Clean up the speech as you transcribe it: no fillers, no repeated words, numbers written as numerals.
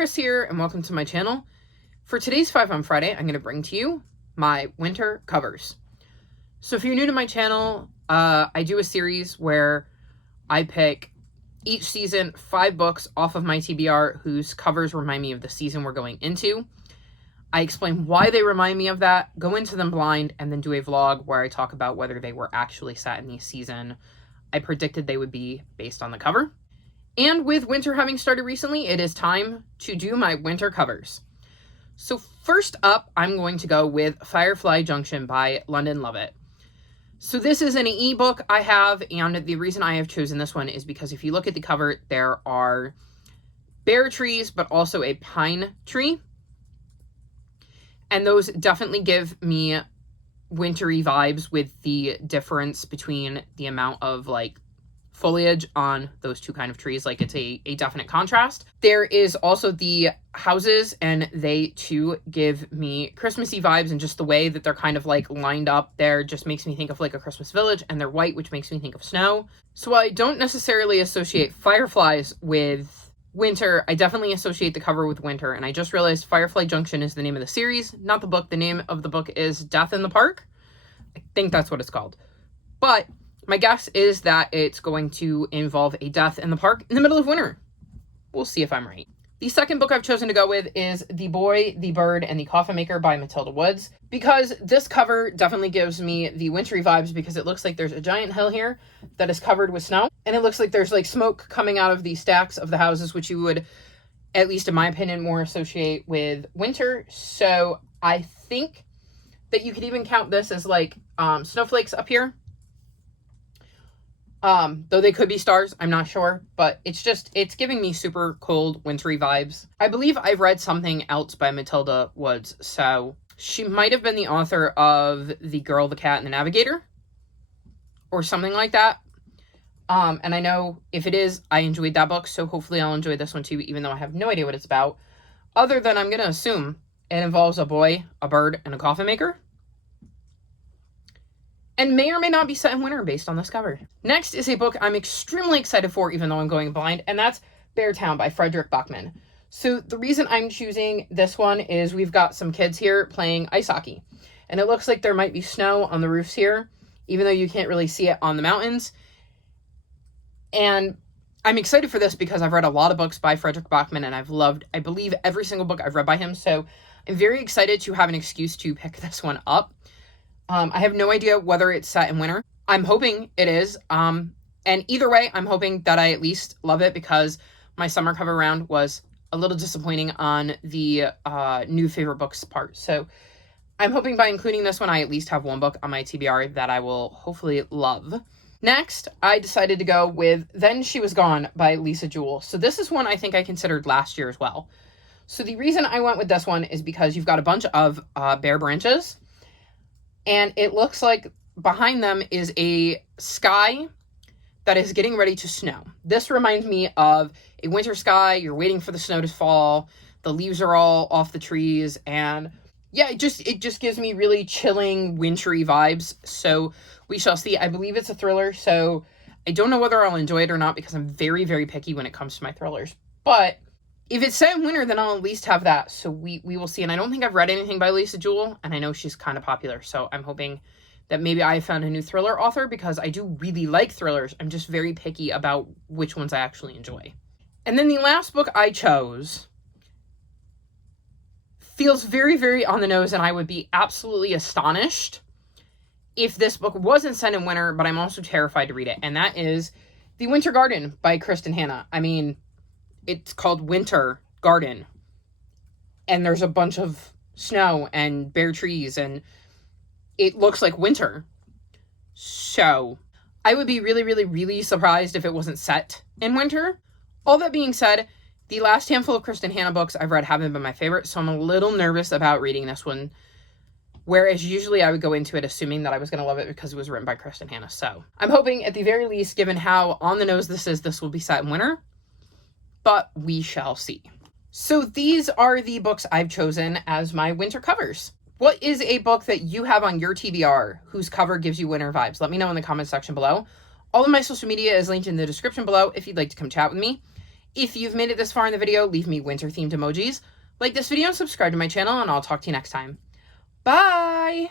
Chris here, and welcome to my channel. For today's 5 on Friday, I'm going to bring to you my winter covers. So if you're new to my channel, I do a series where I pick each season 5 books off of my TBR whose covers remind me of the season we're going into. I explain why they remind me of that, go into them blind, and then do a vlog where I talk about whether they were actually set in the season I predicted they would be based on the cover. And with winter having started recently, it is time to do my winter covers. So first up, I'm going to go with Firefly Junction by London Lovett. So this is an ebook I have, and the reason I have chosen this one is because if you look at the cover, there are bare trees, but also a pine tree. And those definitely give me wintry vibes with the difference between the amount of foliage on those two kind of trees. It's a definite contrast. There is also the houses, and they too give me Christmassy vibes, and just the way that they're kind of lined up there just makes me think of a Christmas village, and they're white, which makes me think of snow. So I don't necessarily associate fireflies with winter. I definitely associate the cover with winter, and I just realized Firefly Junction is the name of the series, not the book. The name of the book is Death in the Park. I think that's what it's called. But my guess is that it's going to involve a death in the park in the middle of winter. We'll see if I'm right. The second book I've chosen to go with is The Boy, the Bird, and the Coffin Maker by Matilda Woods, because this cover definitely gives me the wintry vibes, because it looks like there's a giant hill here that is covered with snow, and it looks like there's smoke coming out of the stacks of the houses, which you would, at least in my opinion, more associate with winter. So I think that you could even count this as snowflakes up here. Though they could be stars, I'm not sure, but it's giving me super cold, wintry vibes. I believe I've read something else by Matilda Woods, so she might have been the author of The Girl, the Cat, and the Navigator, or something like that. And I know if it is, I enjoyed that book, so hopefully I'll enjoy this one too, even though I have no idea what it's about, other than I'm going to assume it involves a boy, a bird, and a coffin maker. And may or may not be set in winter based on this cover. Next is a book I'm extremely excited for, even though I'm going blind, and that's Beartown by Fredrik Backman. So the reason I'm choosing this one is we've got some kids here playing ice hockey, and it looks like there might be snow on the roofs here, even though you can't really see it on the mountains. And I'm excited for this because I've read a lot of books by Fredrik Backman, and I've loved, I believe, every single book I've read by him, so I'm very excited to have an excuse to pick this one up. I have no idea whether it's set in winter. I'm hoping it is. And either way, I'm hoping that I at least love it, because my summer cover round was a little disappointing on the new favorite books part. So I'm hoping by including this one, I at least have one book on my TBR that I will hopefully love. Next, I decided to go with Then She Was Gone by Lisa Jewell. So this is one I think I considered last year as well. So the reason I went with this one is because you've got a bunch of bare branches, and it looks like behind them is a sky that is getting ready to snow. This reminds me of a winter sky. You're waiting for the snow to fall. The leaves are all off the trees. And yeah, it just gives me really chilling, wintry vibes. So we shall see. I believe it's a thriller. So I don't know whether I'll enjoy it or not, because I'm very, very picky when it comes to my thrillers. But if it's set in winter, then I'll at least have that. So we will see. And I don't think I've read anything by Lisa Jewell, and I know she's kind of popular. So I'm hoping that maybe I found a new thriller author, because I do really like thrillers. I'm just very picky about which ones I actually enjoy. And then the last book I chose feels very, very on the nose, and I would be absolutely astonished if this book wasn't set in winter, but I'm also terrified to read it. And that is The Winter Garden by Kristin Hannah. I mean, it's called Winter Garden, and there's a bunch of snow and bare trees, and it looks like winter. So I would be really, really, really surprised if it wasn't set in winter. All that being said, the last handful of Kristin Hannah books I've read haven't been my favorite, so I'm a little nervous about reading this one, whereas usually I would go into it assuming that I was going to love it because it was written by Kristin Hannah. So I'm hoping, at the very least, given how on the nose this is, this will be set in winter. But we shall see. So these are the books I've chosen as my winter covers. What is a book that you have on your TBR whose cover gives you winter vibes? Let me know in the comment section below. All of my social media is linked in the description below if you'd like to come chat with me. If you've made it this far in the video, leave me winter-themed emojis. Like this video, subscribe to my channel, and I'll talk to you next time. Bye!